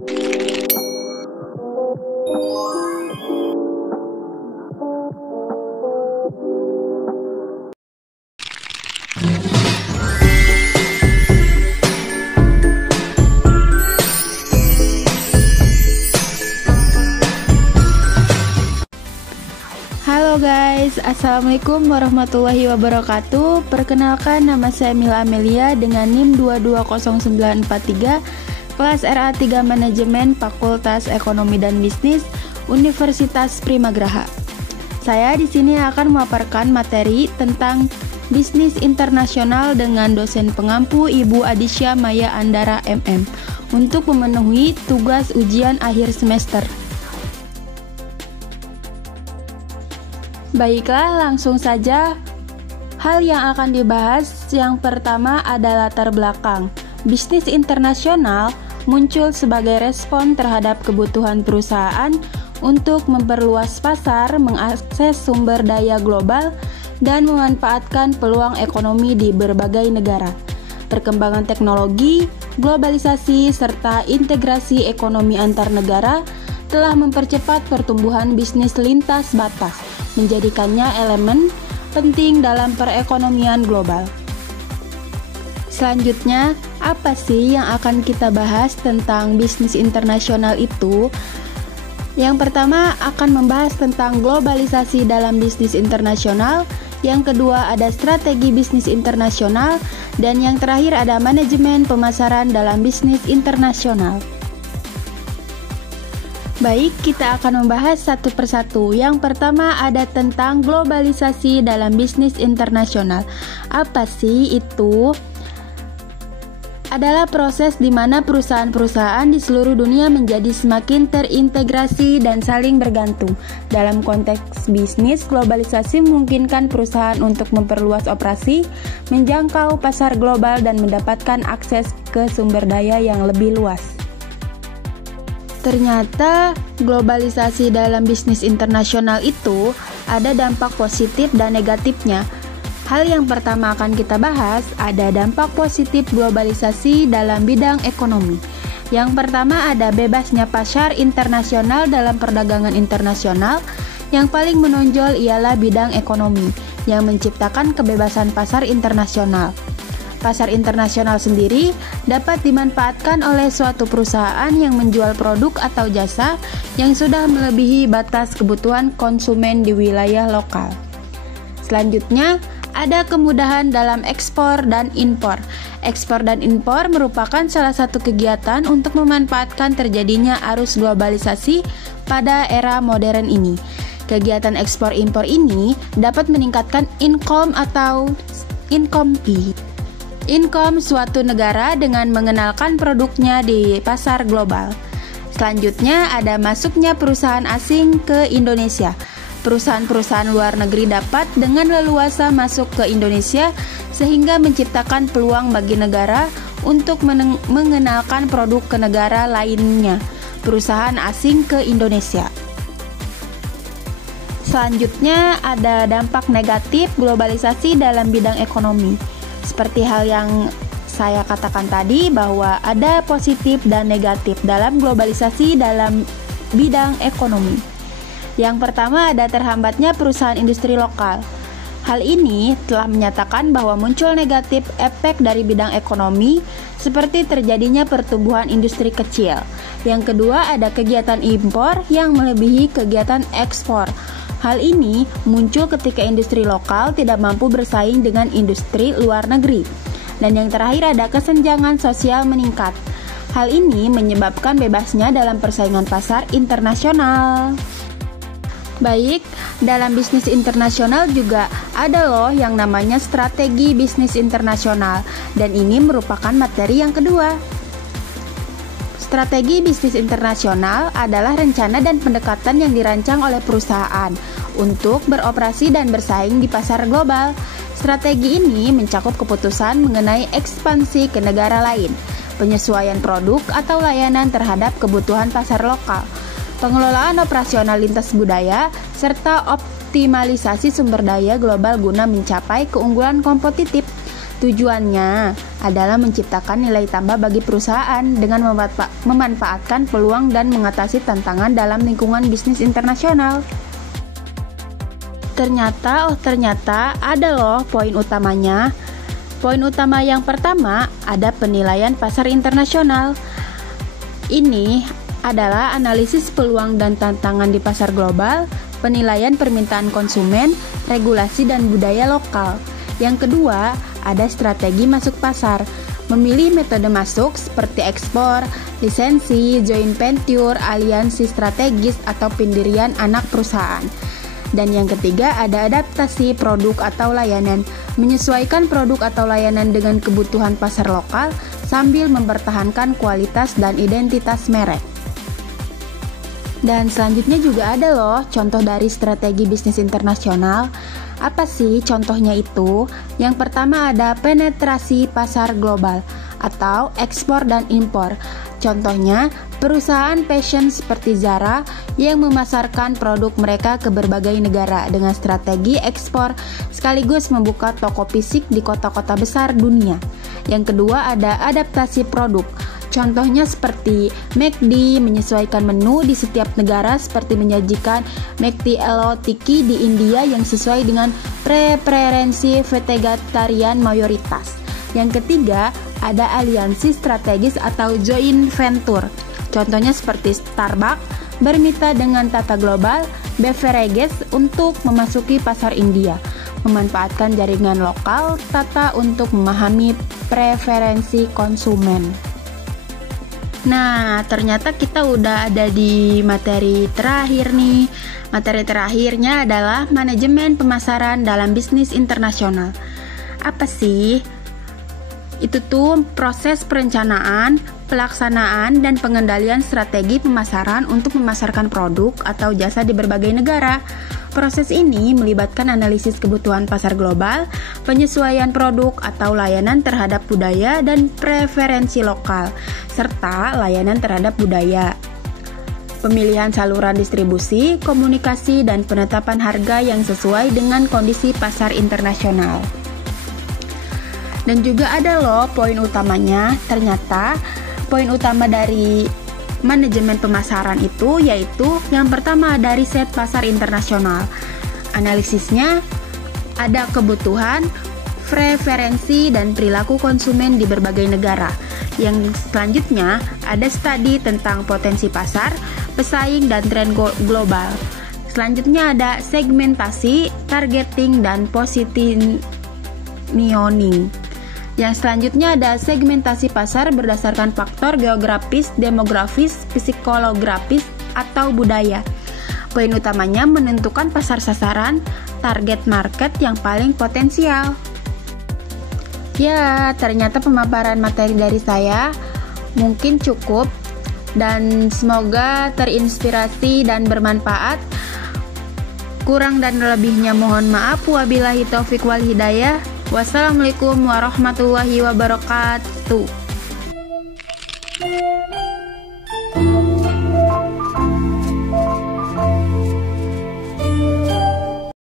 Halo guys, Assalamualaikum warahmatullahi wabarakatuh. Perkenalkan, nama saya Mila Amelia dengan NIM 220943, kelas RA3 Manajemen, Fakultas Ekonomi dan Bisnis, Universitas Primagraha. Saya di sini akan memaparkan materi tentang bisnis internasional dengan dosen pengampu Ibu Adisya Maya Andara MM untuk memenuhi tugas ujian akhir semester. Baiklah, langsung saja. Hal yang akan dibahas yang pertama adalah latar belakang. Bisnis internasional muncul sebagai respon terhadap kebutuhan perusahaan untuk memperluas pasar, mengakses sumber daya global, dan memanfaatkan peluang ekonomi di berbagai negara. Perkembangan teknologi, globalisasi, serta integrasi ekonomi antar negara telah mempercepat pertumbuhan bisnis lintas batas, menjadikannya elemen penting dalam perekonomian global. Selanjutnya, apa sih yang akan kita bahas tentang bisnis internasional itu? Yang pertama akan membahas tentang globalisasi dalam bisnis internasional, yang kedua ada strategi bisnis internasional, dan yang terakhir ada manajemen pemasaran dalam bisnis internasional. Baik, kita akan membahas satu persatu. Yang pertama ada tentang globalisasi dalam bisnis internasional. Apa sih itu? Adalah proses di mana perusahaan-perusahaan di seluruh dunia menjadi semakin terintegrasi dan saling bergantung. Dalam konteks bisnis, globalisasi memungkinkan perusahaan untuk memperluas operasi, menjangkau pasar global, dan mendapatkan akses ke sumber daya yang lebih luas. Ternyata globalisasi dalam bisnis internasional itu ada dampak positif dan negatifnya. Hal yang pertama akan kita bahas ada dampak positif globalisasi dalam bidang ekonomi. Yang pertama ada bebasnya pasar internasional dalam perdagangan internasional. Yang paling menonjol ialah bidang ekonomi yang menciptakan kebebasan pasar internasional. Pasar internasional sendiri dapat dimanfaatkan oleh suatu perusahaan yang menjual produk atau jasa yang sudah melebihi batas kebutuhan konsumen di wilayah lokal. Selanjutnya, ada kemudahan dalam ekspor dan impor. Ekspor dan impor merupakan salah satu kegiatan untuk memanfaatkan terjadinya arus globalisasi pada era modern ini. Kegiatan ekspor impor ini dapat meningkatkan income atau income suatu negara dengan mengenalkan produknya di pasar global. Selanjutnya ada masuknya perusahaan asing ke Indonesia. Perusahaan-perusahaan luar negeri dapat dengan leluasa masuk ke Indonesia sehingga menciptakan peluang bagi negara untuk mengenalkan produk ke negara lainnya. Perusahaan asing ke Indonesia. Selanjutnya ada dampak negatif globalisasi dalam bidang ekonomi. Seperti hal yang saya katakan tadi bahwa ada positif dan negatif dalam globalisasi dalam bidang ekonomi. Yang pertama ada terhambatnya perusahaan industri lokal. Hal ini telah menyatakan bahwa muncul negatif efek dari bidang ekonomi seperti terjadinya pertumbuhan industri kecil. Yang kedua ada kegiatan impor yang melebihi kegiatan ekspor. Hal ini muncul ketika industri lokal tidak mampu bersaing dengan industri luar negeri. Dan yang terakhir ada kesenjangan sosial meningkat. Hal ini menyebabkan bebasnya dalam persaingan pasar internasional. Baik, dalam bisnis internasional juga ada loh yang namanya strategi bisnis internasional. Dan ini merupakan materi yang kedua. Strategi bisnis internasional adalah rencana dan pendekatan yang dirancang oleh perusahaan untuk beroperasi dan bersaing di pasar global. Strategi ini mencakup keputusan mengenai ekspansi ke negara lain, penyesuaian produk atau layanan terhadap kebutuhan pasar lokal, pengelolaan operasional lintas budaya, serta optimalisasi sumber daya global guna mencapai keunggulan kompetitif. Tujuannya adalah menciptakan nilai tambah bagi perusahaan dengan memanfaatkan peluang dan mengatasi tantangan dalam lingkungan bisnis internasional. Ternyata ada loh poin utamanya. Poin utama yang pertama ada penilaian pasar internasional. Ini adalah analisis peluang dan tantangan di pasar global, penilaian permintaan konsumen, regulasi dan budaya lokal. Yang kedua, ada strategi masuk pasar. Memilih metode masuk seperti ekspor, lisensi, joint venture, aliansi strategis, atau pendirian anak perusahaan. Dan yang ketiga, ada adaptasi produk atau layanan. Menyesuaikan produk atau layanan dengan kebutuhan pasar lokal sambil mempertahankan kualitas dan identitas merek. Dan selanjutnya juga ada loh contoh dari strategi bisnis internasional. Apa sih contohnya itu? Yang pertama ada penetrasi pasar global atau ekspor dan impor. Contohnya, perusahaan fashion seperti Zara yang memasarkan produk mereka ke berbagai negara dengan strategi ekspor sekaligus membuka toko fisik di kota-kota besar dunia. Yang kedua ada adaptasi produk. Contohnya seperti McD menyesuaikan menu di setiap negara seperti menyajikan McD Elotiki di India yang sesuai dengan preferensi vegetarian mayoritas. Yang ketiga, ada aliansi strategis atau joint venture. Contohnya seperti Starbucks bermitra dengan Tata Global Beverages untuk memasuki pasar India, memanfaatkan jaringan lokal Tata untuk memahami preferensi konsumen. Nah, ternyata kita udah ada di materi terakhir nih. Materi terakhirnya adalah manajemen pemasaran dalam bisnis internasional. Apa sih? Itu tuh proses perencanaan, pelaksanaan, dan pengendalian strategi pemasaran untuk memasarkan produk atau jasa di berbagai negara. Proses ini melibatkan analisis kebutuhan pasar global, penyesuaian produk atau layanan terhadap budaya dan preferensi lokal, serta layanan terhadap budaya. Pemilihan saluran distribusi, komunikasi, dan penetapan harga yang sesuai dengan kondisi pasar internasional. Dan juga ada loh poin utamanya. Ternyata poin utama dari manajemen pemasaran itu yaitu yang pertama ada riset pasar internasional. Analisisnya ada kebutuhan, preferensi, dan perilaku konsumen di berbagai negara. Yang selanjutnya ada studi tentang potensi pasar, pesaing, dan tren global. Selanjutnya ada segmentasi, targeting, dan positioning. Yang selanjutnya ada segmentasi pasar berdasarkan faktor geografis, demografis, psikologis, atau budaya. Poin utamanya menentukan pasar sasaran, target market yang paling potensial. Ya, ternyata pemaparan materi dari saya mungkin cukup dan semoga terinspirasi dan bermanfaat. Kurang dan lebihnya mohon maaf. Wabillahi taufik wal hidayah. Wassalamualaikum warahmatullahi wabarakatuh.